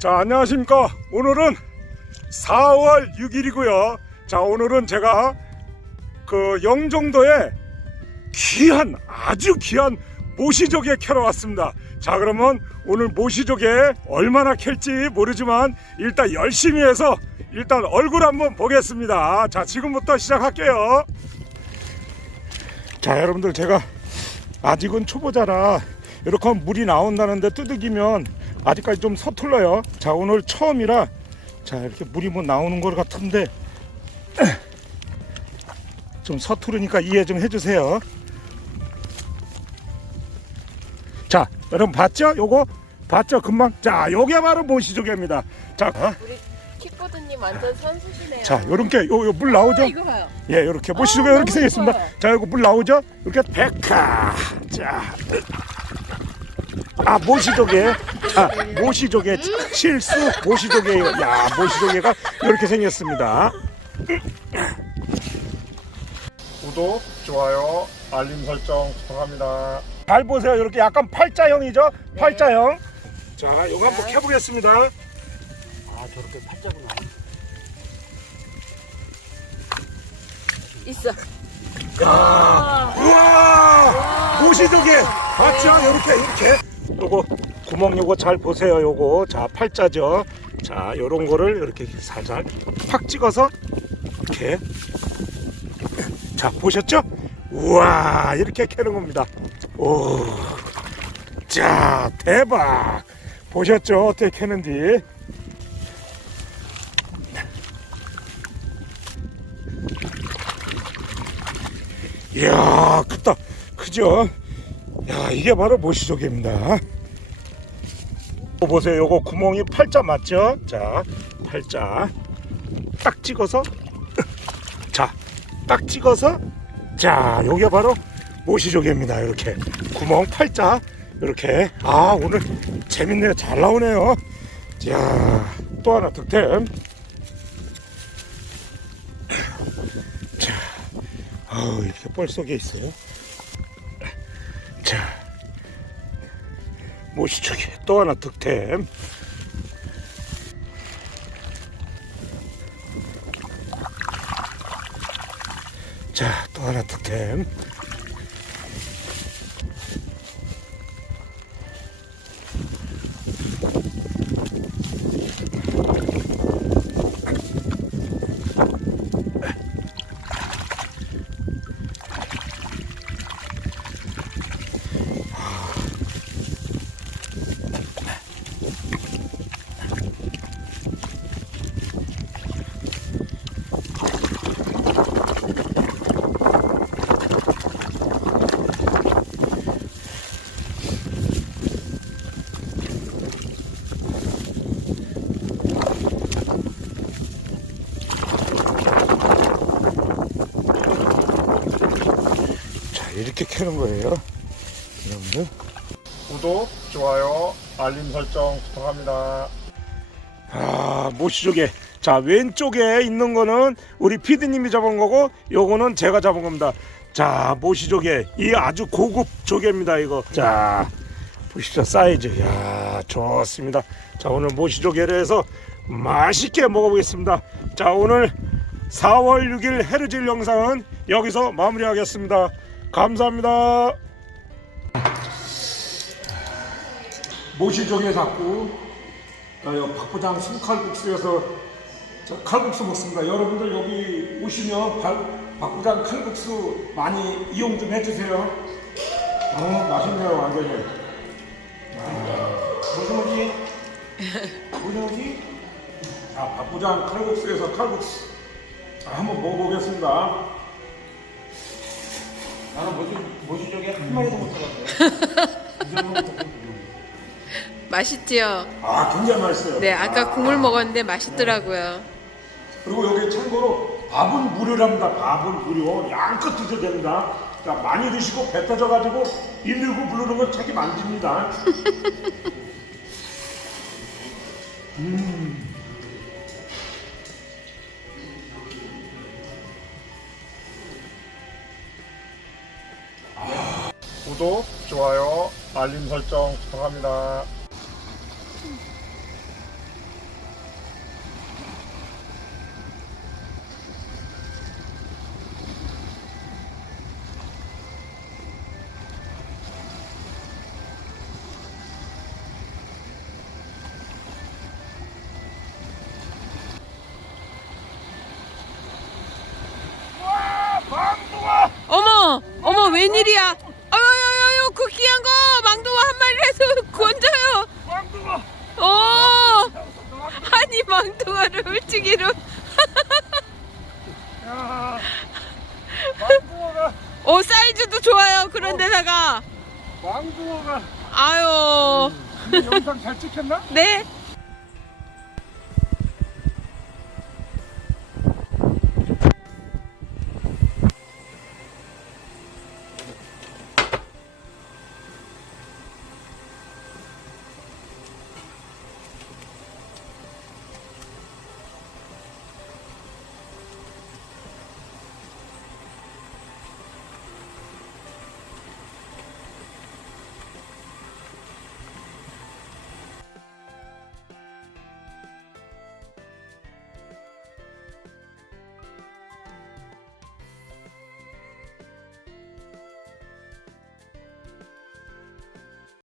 자, 안녕하십니까. 오늘은 4월 6일이고요. 자, 오늘은 제가 그 영종도에 귀한, 아주 귀한 모시조개 캐러 왔습니다. 자, 그러면 오늘 모시조개 얼마나 캘지 모르지만 일단 열심히 해서 일단 얼굴 한번 보겠습니다. 자, 지금부터 시작할게요. 자, 여러분들 제가 아직은 초보자라 이렇게 물이 나온다는데 두들기면 아직까지 좀 서툴러요. 자 오늘 처음이라 자 이렇게 물이 뭐 나오는 것 같은데 좀 서투르니까 이해 좀 해주세요. 자 여러분 봤죠? 요거 봤죠? 금방 자 요게 바로 모시조개입니다. 자, 어? 우리 킥보드님 완전 선수시네요. 자 요렇게 요 요 물 나오죠? 아, 이거 봐요. 예, 이렇게 모시조개 아, 이렇게 너무 생겼습니다. 자, 이거 물 나오죠? 이렇게 백화. 자, 아 모시조개. 자, 모시조개 실수 모시조개예요. 야, 모시조개가 이렇게 생겼습니다. 구독, 좋아요, 알림 설정 부탁합니다. 잘 보세요. 이렇게 약간 팔자형이죠? 팔자형. 자, 이거 한번 해보겠습니다. 아 저렇게 팔자구나. 있어. 우와 모시조개 봤죠 요렇게 이렇게 요거 구멍 요거 잘 보세요 요거. 자 팔자죠. 자 요런 거를 이렇게 살살 팍 찍어서 이렇게. 자 보셨죠? 우와 이렇게 캐는 겁니다. 오 자 대박. 보셨죠? 어떻게 캐는지? 이야 크다. 크죠? 야 이게 바로 모시조개입니다. 또 보세요. 요거 구멍이 팔자 맞죠? 자 팔자 딱 찍어서 자 딱 찍어서 자 요게 바로 모시조개입니다. 이렇게 구멍 팔자 이렇게. 아 오늘 재밌네요. 잘 나오네요. 자 또 하나 득템. 아우 이렇게 뻘 속에 있어요. 자 모시조개 또 하나 득템. 자 또 하나 득템. 이렇게 캐는 거예요? 여러분들. 구독 좋아요 알림 설정 부탁합니다. 아 모시조개. 자 왼쪽에 있는 거는 우리 피디님이 잡은 거고 요거는 제가 잡은 겁니다. 자 모시조개. 이 아주 고급 조개입니다 이거. 자 보십시오 사이즈. 야 좋습니다. 자 오늘 모시조개를 해서 맛있게 먹어보겠습니다. 자 오늘 4월 6일 해루질 영상은 여기서 마무리하겠습니다 감사합니다 모시조개 잡고 자, 여 박부장 순칼국수에서 저 칼국수 먹습니다. 여러분들 여기 오시면 박, 박부장 칼국수 많이 이용 좀 해주세요. 어, 맛있네요, 완전히. 아, 무슨 뭐지? 무슨 뭐지? 자, 박부장 칼국수에서 칼국수. 자, 한번 먹어보겠습니다. 나는 모시 모시조개 한 마리도 못 잡았어요. 맛있지요? 아, 굉장히 맛있어요. 네, 아까 아, 국물 먹었는데 맛있더라고요. 그리고 여기 참고로 밥은 무료랍니다. 밥은 무료. 양껏 드셔도 됩니다. 자, 많이 드시고 배 터져가지고 119 부르는 건 책임 안 집니다. 음. 구독, 좋아요, 알림 설정 부탁합니다. 어머, 어머, 웬일이야? 좋아요. 그런 어. 데다가. 왕붕어가 아유. 이 영상 잘 찍혔나? 네.